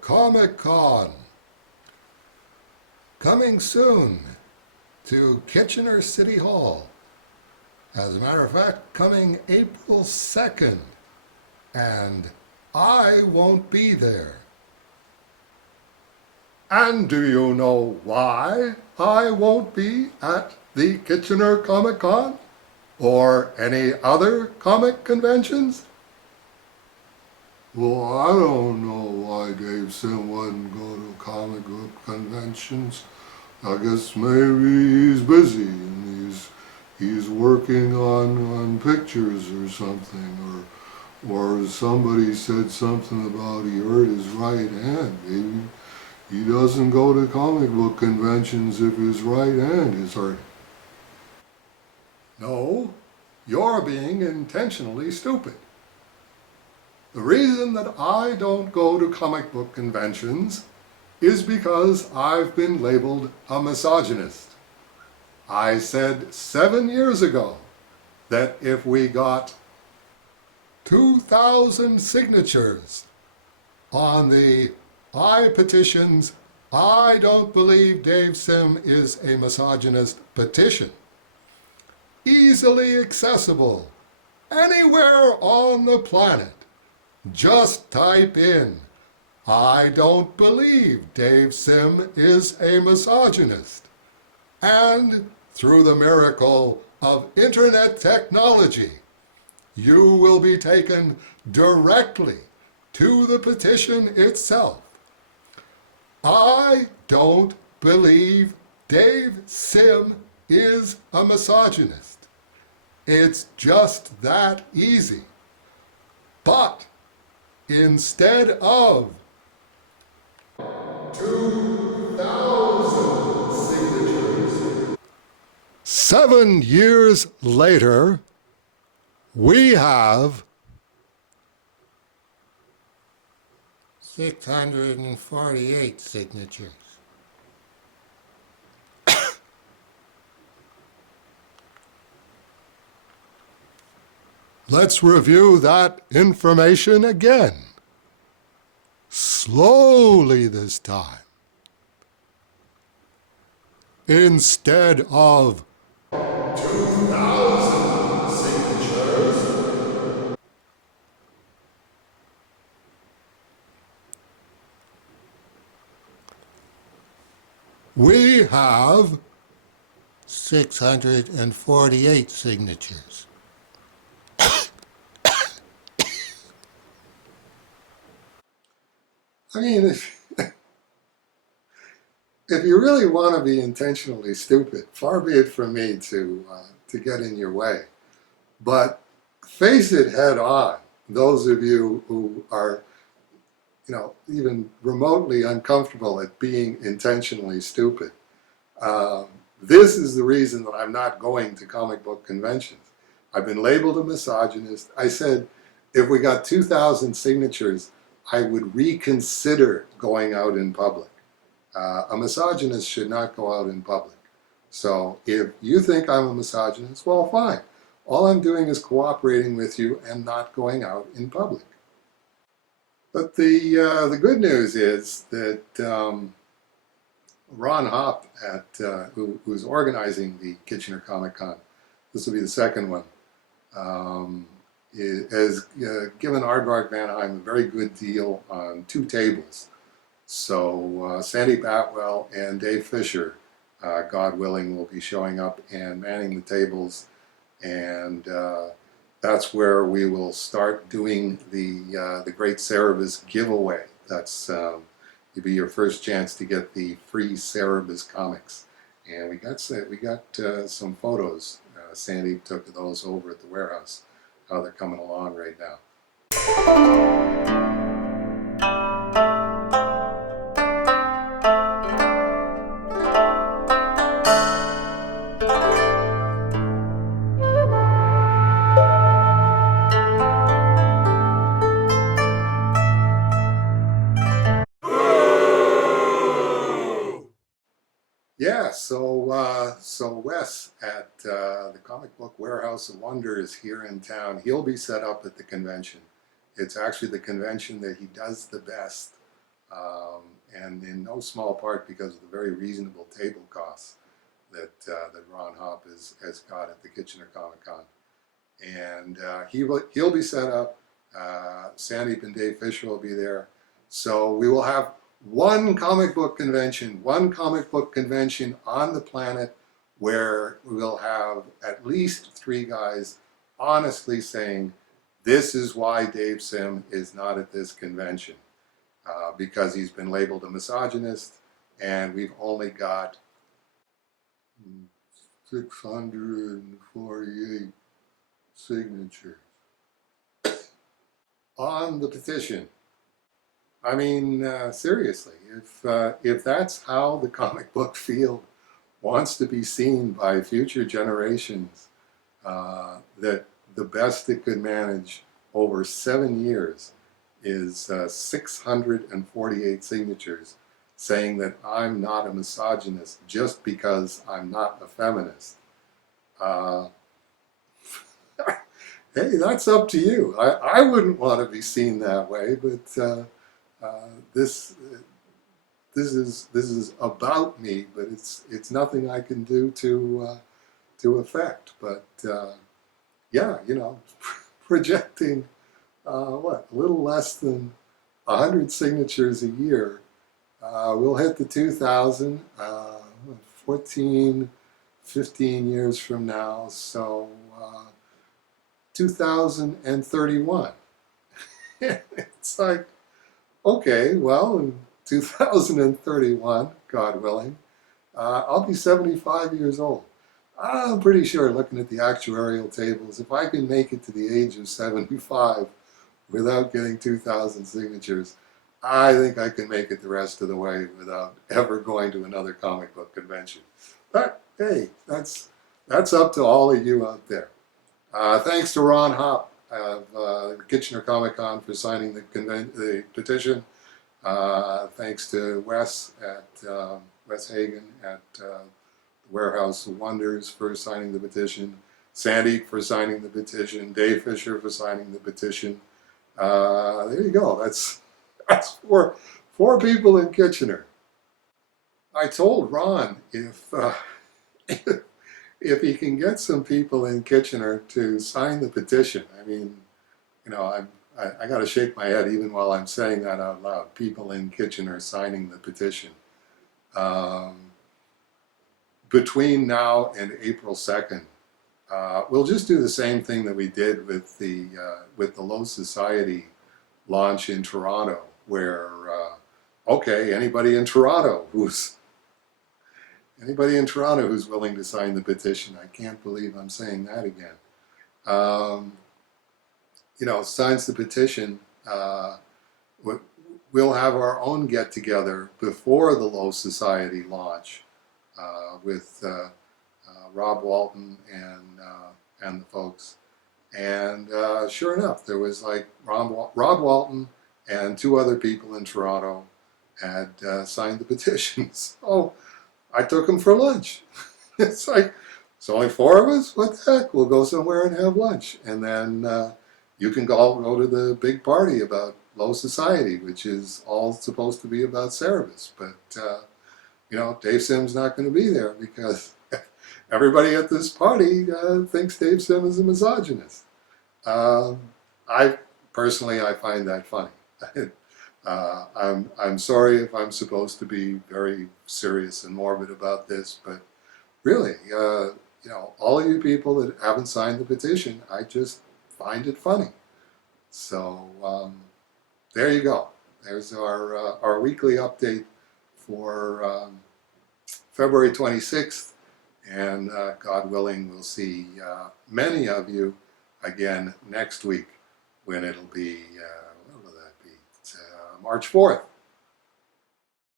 ComicCon. Coming soon to Kitchener City Hall. As a matter of fact, coming April 2nd. And I won't be there. And do you know why I won't be at the Kitchener ComicCon or any other comic conventions? Well, I don't know why Dave Sim wouldn't go to comic book conventions. I guess maybe he's busy and he's working on pictures or something, or somebody said something about he hurt his right hand. Maybe he doesn't go to comic book conventions if his right hand is hurt. No, you're being intentionally stupid. The reason that I don't go to comic book conventions is because I've been labeled a misogynist. I said 7 years ago that if we got 2,000 signatures on the I petitions I don't believe Dave Sim is a misogynist petition, easily accessible anywhere on the planet, just type in, I don't believe Dave Sim is a misogynist. And through the miracle of internet technology, you will be taken directly to the petition itself. I don't believe Dave Sim is a misogynist. It's just that easy. But instead of 2,000 signatures, 7 years later, we have 648 signatures. Let's review that information again. Slowly this time. Instead of 2,000 signatures, we have 648 signatures. I mean, if you really want to be intentionally stupid, far be it from me to get in your way. But face it head on, those of you who are, even remotely uncomfortable at being intentionally stupid. This is the reason that I'm not going to comic book conventions. I've been labeled a misogynist. I said, if we got 2,000 signatures, I would reconsider going out in public. A misogynist should not go out in public. So if you think I'm a misogynist, well, fine. All I'm doing is cooperating with you and not going out in public. But the good news is that Ron Hopp, who's organizing the Kitchener ComicCon, this will be the second one, has given Aardvark Manheim a very good deal on 2 tables. So Sandy Batwell and Dave Fisher, God willing, will be showing up and manning the tables, and that's where we will start doing the Great Cerebus giveaway. That's it'll be your first chance to get the free Cerebus comics, and we got some photos. Sandy took those over at the warehouse. How they're coming along right now. Yeah, so Wes at the Comic Book Warehouse of Wonders here in town, he'll be set up at the convention. It's actually the convention that he does the best. and in no small part because of the very reasonable table costs that Ron Hopp has got at the Kitchener ComicCon. And he'll be set up. Sandeep and Dave Fisher will be there. So we will have one comic book convention on the planet where we'll have at least 3 guys honestly saying, this is why Dave Sim is not at this convention. Because he's been labeled a misogynist, and we've only got 648 signatures on the petition. I mean, seriously, if that's how the comic book field wants to be seen by future generations, that the best it could manage over 7 years is 648 signatures saying that I'm not a misogynist just because I'm not a feminist. Hey, that's up to you. I wouldn't want to be seen that way, but this is about me, but it's nothing I can do to affect. But yeah, you know, projecting a little less than 100 signatures a year. We'll hit the 2,000, 14, 15 years from now, so 2031. It's like, okay, well, in 2031, God willing, I'll be 75 years old. I'm pretty sure, looking at the actuarial tables, if I can make it to the age of 75 without getting 2,000 signatures, I think I can make it the rest of the way without ever going to another comic book convention. But hey, that's up to all of you out there. Thanks to Ron Hopp of Kitchener ComicCon for signing the petition. Thanks to Wes Hagen at Warehouse of Wonders for signing the petition. Sandy for signing the petition. Dave Fisher for signing the petition. There you go. That's four people in Kitchener. I told Ron if he can get some people in Kitchener to sign the petition. I mean, you know, I got to shake my head even while I'm saying that out loud. People in Kitchener signing the petition. Between now and April 2nd, we'll just do the same thing that we did with the Low Society launch in Toronto, where okay, anybody in Toronto who's willing to sign the petition. I can't believe I'm saying that again. You know, signs the petition. We'll have our own get-together before the Low Society launch with Rob Walton and the folks. And sure enough, there was like Rob Walton and 2 other people in Toronto had signed the petition. So I took them for lunch. It's like, it's only 4 of us? What the heck? We'll go somewhere and have lunch. And then you can go to the big party about Low Society, which is all supposed to be about Cerebus. But, you know, Dave Sim's not going to be there because everybody at this party thinks Dave Sim is a misogynist. I find that funny. I'm sorry if I'm supposed to be very serious and morbid about this, but really, you know, all of you people that haven't signed the petition, I just find it funny. So there you go. There's our weekly update for February 26th, and God willing, we'll see many of you again next week when it'll be, what will that be? March 4th.